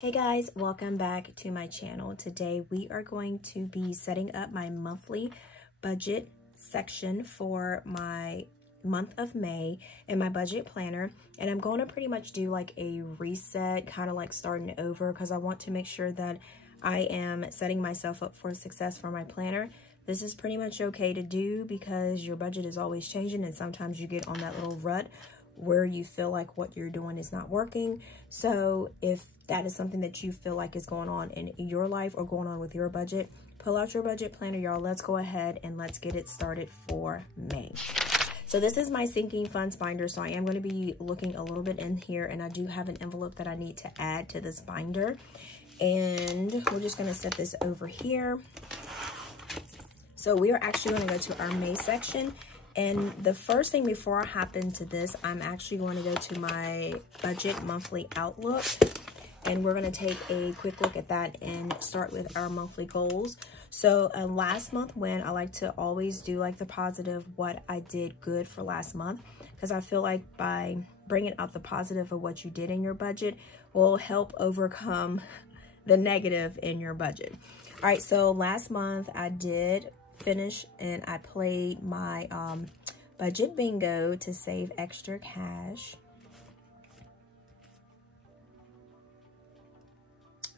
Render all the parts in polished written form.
Hey guys, welcome back to my channel. Today we are going to be setting up my monthly budget section for my month of May in my budget planner, and I'm going to pretty much do like a reset, kind of like starting over, because I want to make sure that I am setting myself up for success for my planner. This is pretty much okay to do because your budget is always changing, and sometimes you get on that little rut where you feel like what you're doing is not working. So if that is something that you feel like is going on in your life or going on with your budget, pull out your budget planner, y'all. Let's go ahead and let's get it started for May. So this is my sinking funds binder. So I am going to be looking a little bit in here, and I do have an envelope that I need to add to this binder. And we're just going to set this over here. So we are actually going to go to our May section. And the first thing before I hop into this, I'm actually going to go to my budget monthly outlook. And we're going to take a quick look at that and start with our monthly goals. So last month, when I like to always do like the positive, what I did good for last month, because I feel like by bringing out the positive of what you did in your budget will help overcome the negative in your budget. All right, so last month I did finish and I played my budget bingo to save extra cash.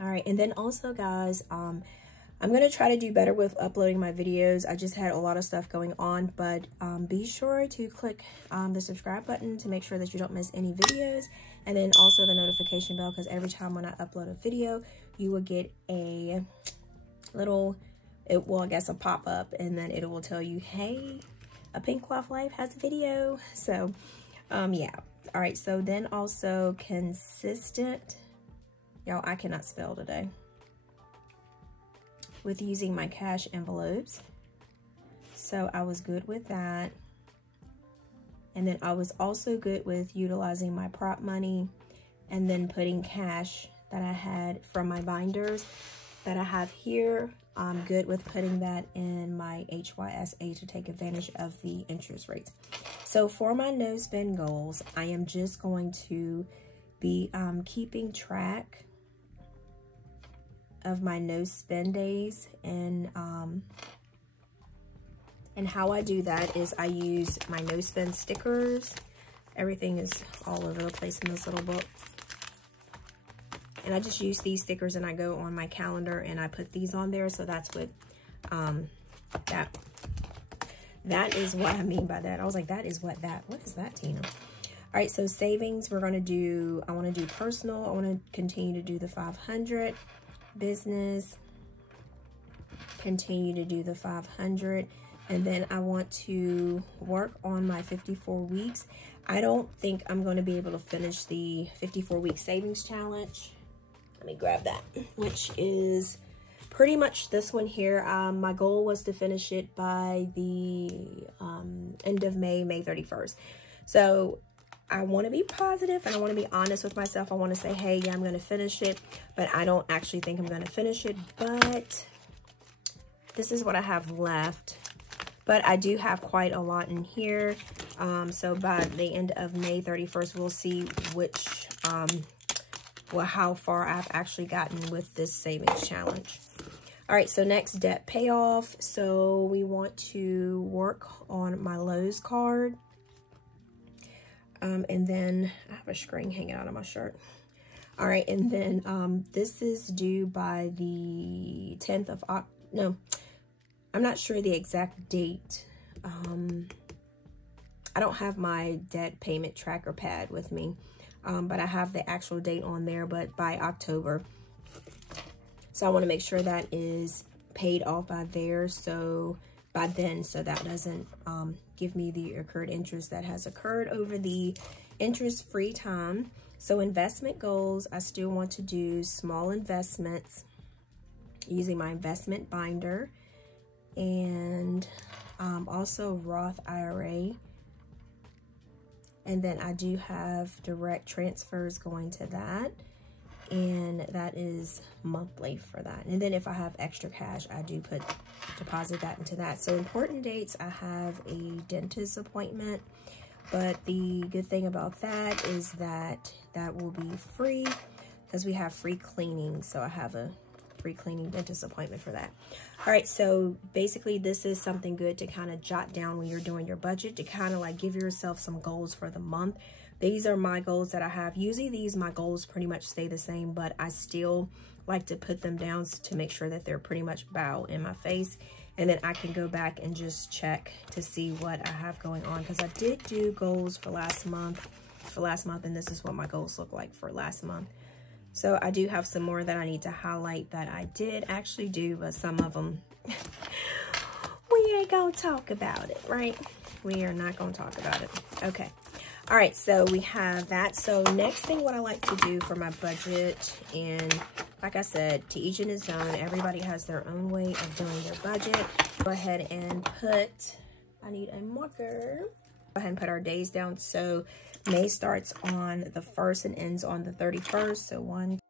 All right, and then also guys, I'm gonna try to do better with uploading my videos. I just had a lot of stuff going on, but be sure to click the subscribe button to make sure that you don't miss any videos, and then also the notification bell, because every time when I upload a video, you will get a little, I guess a pop-up, and then it will tell you, hey, APinkeClothlife has a video. So yeah. All right, so then also consistent, y'all, I cannot spell today, with using my cash envelopes. So I was good with that. And then I was also good with utilizing my prop money and then putting cash that I had from my binders that I have here. I'm good with putting that in my HYSA to take advantage of the interest rates. So for my no spend goals, I am just going to be keeping track of my no spend days, and how I do that is I use my no spend stickers. Everything is all over the place in this little book. And I just use these stickers, and I go on my calendar and I put these on there. So that's what, that is what I mean by that. I was like, what is that, Tina? All right, so savings, we're gonna do, I wanna do personal. I wanna continue to do the 500. Business, continue to do the 500. And then I want to work on my 54 weeks. I don't think I'm going to be able to finish the 54-week savings challenge. Let me grab that, which is pretty much this one here. My goal was to finish it by the end of May 31st. So I want to be positive and I want to be honest with myself. I want to say, hey, yeah, I'm going to finish it, but I don't actually think I'm going to finish it. But this is what I have left. But I do have quite a lot in here. So by the end of May 31st, we'll see which, how far I've actually gotten with this savings challenge. All right, so next, debt payoff. So we want to work on my Lowe's card. And then I have a string hanging out of my shirt. All right, and then this is due by the 10th of no, I'm not sure the exact date. I don't have my debt payment tracker pad with me, but I have the actual date on there, but by October. So I want to make sure that is paid off by there, so by then, so that doesn't give me the accrued interest that has occurred over the interest-free time. So investment goals, I still want to do small investments using my investment binder, and also Roth IRA. And then I do have direct transfers going to that, and that is monthly for that. And then if I have extra cash, I do deposit that into that. So important dates, I have a dentist appointment, but the good thing about that is that that will be free. because we have free cleaning. So I have a free cleaning dentist appointment for that. All right, so basically this is something good to kind of jot down when you're doing your budget, to kind of like give yourself some goals for the month. These are my goals that I have. Usually my goals pretty much stay the same, but I still like to put them down to make sure that they're pretty much bow in my face. And then I can go back and just check to see what I have going on, because I did do goals for last month, and this is what my goals look like for last month. So I do have some more that I need to highlight that I did actually do, but some of them, we ain't gonna talk about it, right? We are not gonna talk about it. Okay. All right, so we have that. So next thing, what I like to do for my budget, and like I said, to each in his own, everybody has their own way of doing their budget. Go ahead and put, I need a marker. Go ahead and put our days down. So May starts on the 1st and ends on the 31st. So 1,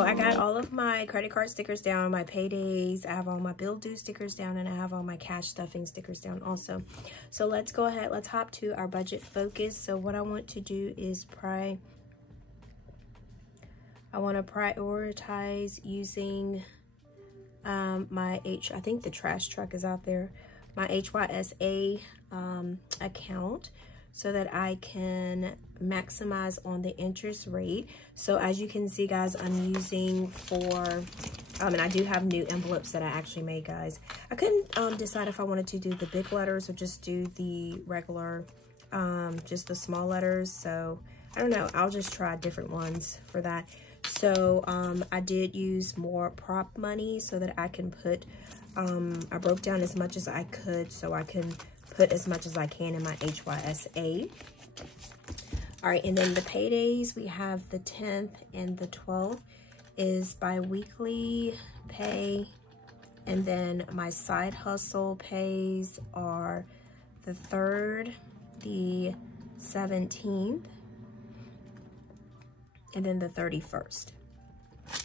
I got all of my credit card stickers down, my paydays, I have all my bill due stickers down, and I have all my cash stuffing stickers down also. So let's go ahead, let's hop to our budget focus. So what I want to do is I want to prioritize using I think the trash truck is out there, my HYSA account, so that I can maximize on the interest rate. So as you can see, guys, I'm using for, and I do have new envelopes that I actually made, guys. I couldn't decide if I wanted to do the big letters or just do the regular, just the small letters. So I don't know, I'll just try different ones for that. So I did use more prop money so that I can put, I broke down as much as I could so I can put as much as I can in my HYSA. All right, and then the paydays, we have the 10th and the 12th is bi-weekly pay. And then my side hustle pays are the 3rd, the 17th, and then the 31st.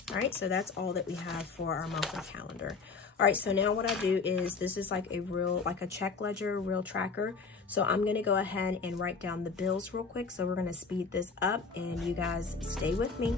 All right, so that's all that we have for our monthly calendar. All right, so now what I do is, this is like a check ledger, real tracker. So I'm gonna go ahead and write down the bills real quick. So we're gonna speed this up and you guys stay with me.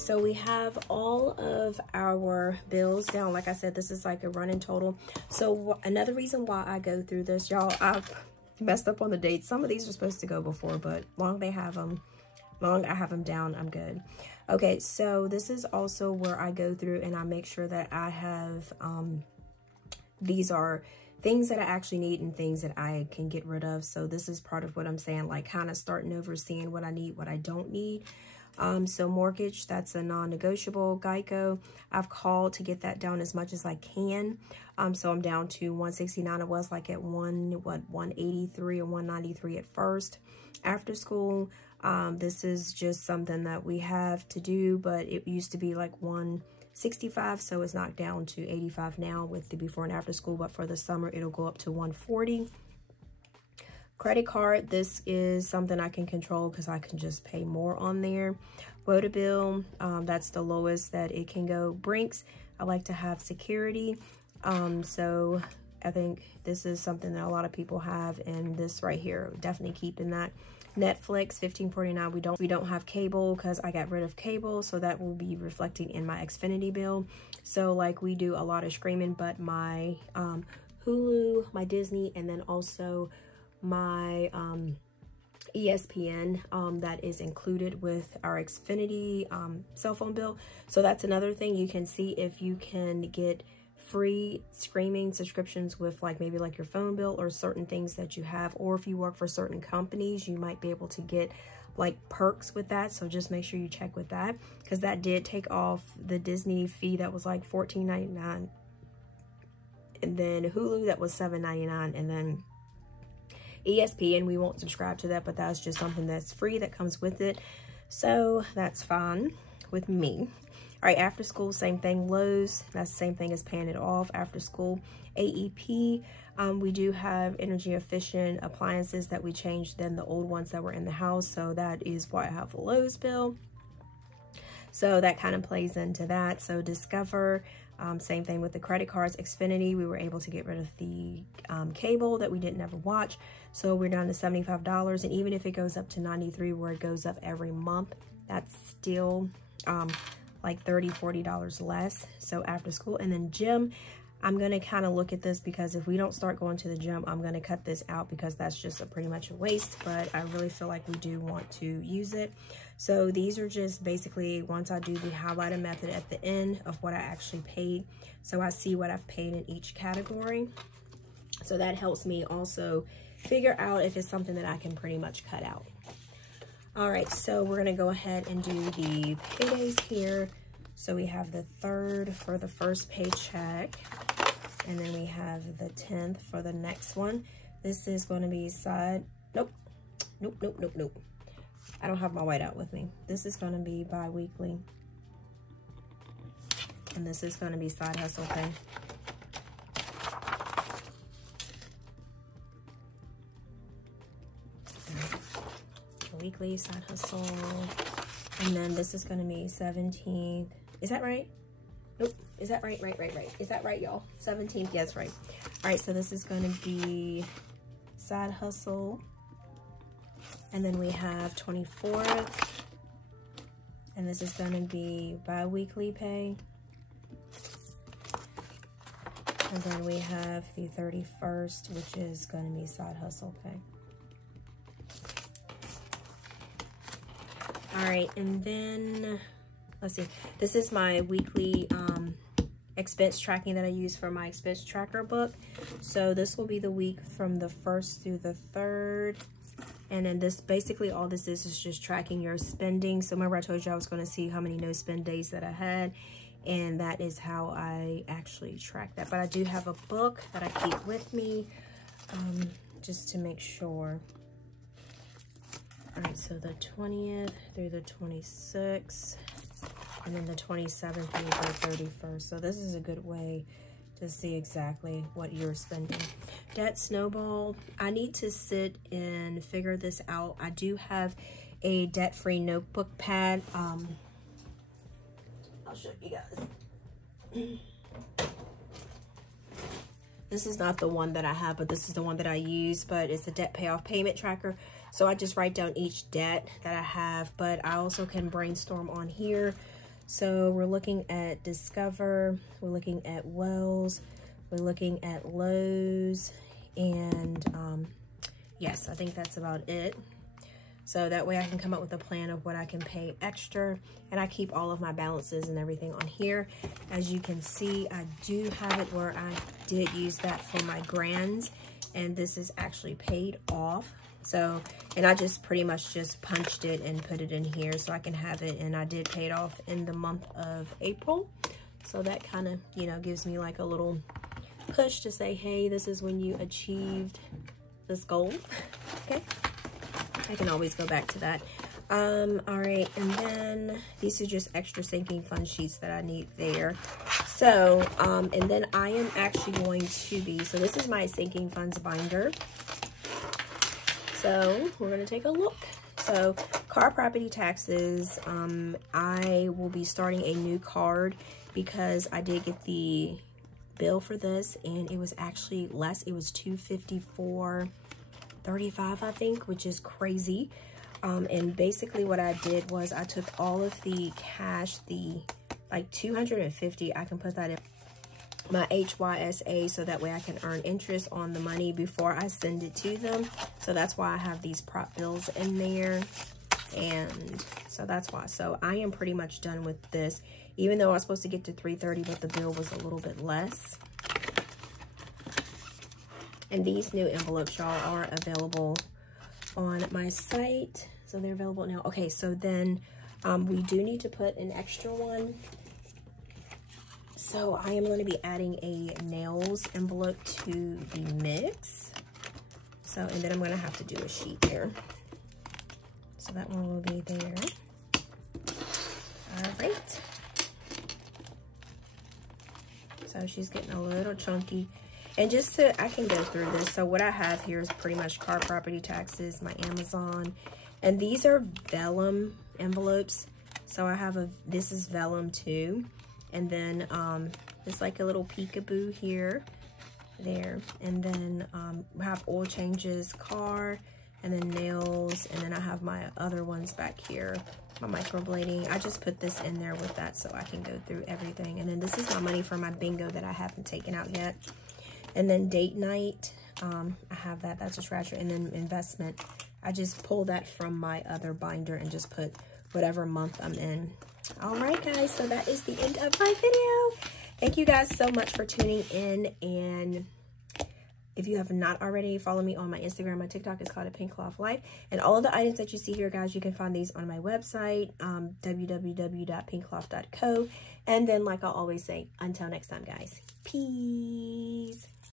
so we have all of our bills down. Like I said, this is like a running total. So another reason why I go through this, y'all, I've messed up on the dates. Some of these are supposed to go before, but long I have them down, I'm good. Okay, so this is also where I go through and I make sure that I have, these are things that I actually need and things that I can get rid of. So this is part of what I'm saying, like kind of starting over, seeing what I need, what I don't need. So mortgage, that's a non-negotiable. Geico, I've called to get that down as much as I can. So I'm down to 169. It was like at 183 or 193 at first. After school, this is just something that we have to do, but it used to be like 165, so it's knocked down to 85 now with the before and after school, but for the summer it'll go up to 140. Credit card, this is something I can control because I can just pay more on there. Water bill, that's the lowest that it can go. Brinks, I like to have security, so I think this is something that a lot of people have, and this right here, definitely keeping that. Netflix, $15.49. We don't have cable because I got rid of cable, so that will be reflecting in my Xfinity bill. So like we do a lot of streaming, but my Hulu, my Disney, and then also my ESPN, that is included with our Xfinity cell phone bill. So that's another thing. You can see if you can get free streaming subscriptions with like maybe like your phone bill or certain things that you have, or if you work for certain companies, you might be able to get like perks with that. So just make sure you check with that, because that did take off the Disney fee that was like $14.99, and then Hulu that was $7.99, and then ESPN, we won't subscribe to that, but that's just something that's free that comes with it, so that's fine with me. All right, after school, same thing. Lowe's, that's the same thing as paying it off after school. AEP, we do have energy efficient appliances that we changed than the old ones that were in the house, so that is why I have a Lowe's bill. So that kind of plays into that. So Discover, same thing with the credit cards. Xfinity, we were able to get rid of the cable that we didn't ever watch, so we're down to $75. And even if it goes up to $93, where it goes up every month, that's still like $30–40 less. So after school. And then gym, I'm going to kind of look at this, because if we don't start going to the gym, I'm going to cut this out because that's just pretty much a waste, but I really feel like we do want to use it. So these are just basically, once I do the highlighter method at the end of what I actually paid, so I see what I've paid in each category. So that helps me also figure out if it's something that I can pretty much cut out. All right, so we're gonna go ahead and do the paydays here. So we have the 3rd for the first paycheck, and then we have the 10th for the next one. This is going to be side, nope. I don't have my whiteout with me. This is going to be bi-weekly, and this is going to be side hustle pay. Weekly side hustle, and then this is going to be 17th. Is that right? Nope. Is that right? Right. Is that right, y'all? 17th. Yes, right. All right, so this is going to be side hustle, and then we have 24th, and this is going to be bi-weekly pay, and then we have the 31st, which is going to be side hustle pay. All right, and then let's see, this is my weekly expense tracking that I use for my expense tracker book. So this will be the week from the 1st through the 3rd, and then this, basically all this is just tracking your spending. So remember I told you I was going to see how many no spend days that I had, and that is how I actually track that. But I do have a book that I keep with me just to make sure. All right, so the 20th through the 26th, and then the 27th through the 31st. So this is a good way to see exactly what you're spending. Debt snowball, I need to sit and figure this out. I do have a debt-free notebook pad. I'll show you guys. This is not the one that I have, but this is the one that I use, but it's a debt payoff payment tracker. So I just write down each debt that I have, but I also can brainstorm on here. So we're looking at Discover, we're looking at Wells, we're looking at Lowe's, and yes, I think that's about it. So that way I can come up with a plan of what I can pay extra, and I keep all of my balances and everything on here. As you can see, I do have it where I did use that for my grands, and this is actually paid off. So, and I just pretty much just punched it and put it in here so I can have it, and I did pay it off in the month of April. So that kind of, you know, gives me like a little push to say, hey, this is when you achieved this goal, okay? I can always go back to that. All right, and then these are just extra sinking fund sheets that I need there. So, and then I am actually going to be, so this is my sinking funds binder. So we're gonna take a look. So car property taxes, I will be starting a new card because I did get the bill for this and it was actually less. It was $254.35, I think, which is crazy. And basically what I did was I took all of the cash, the like $250, I can put that in my HYSA so that way I can earn interest on the money before I send it to them. So that's why I have these prop bills in there. And so that's why. So I am pretty much done with this, even though I was supposed to get to $330, but the bill was a little bit less. And these new envelopes, y'all, are available on my site. So they're available now. Okay, so then we do need to put an extra one. So I am going to be adding a nails envelope to the mix. So, and then I'm going to have to do a sheet there. So that one will be there. All right. So she's getting a little chunky. And just to, I can go through this. So what I have here is pretty much car property taxes, my Amazon. And these are vellum envelopes. So I have this is vellum too. And then it's like a little peekaboo here, there. And then I have oil changes, car, and then nails. And then I have my other ones back here, my microblading. I just put this in there with that so I can go through everything. And then this is my money for my bingo that I haven't taken out yet. And then date night, I have that, that's a scratcher. And then investment, I just pulled that from my other binder and just put whatever month I'm in. All right, guys, so that is the end of my video. Thank you guys so much for tuning in. And if you have not already, follow me on my Instagram. My TikTok is called APinkeClothlife. And all of the items that you see here, guys, you can find these on my website, www.pinkecloth.co. And then, like I always say, until next time, guys, peace.